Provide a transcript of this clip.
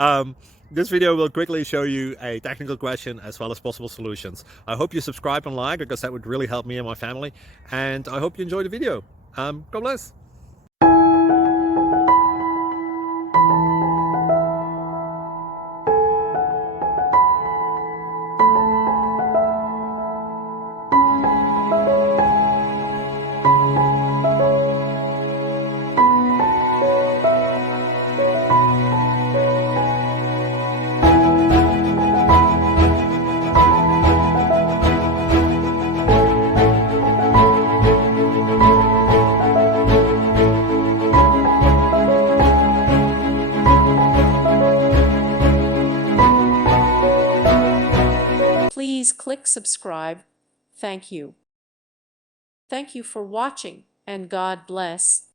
um, this video will quickly show you a technical question as well as possible solutions. I hope you subscribe and like because that would really help me and my family. And I hope you enjoy the video. God bless. Please click subscribe. Thank you. Thank you for watching, and God bless.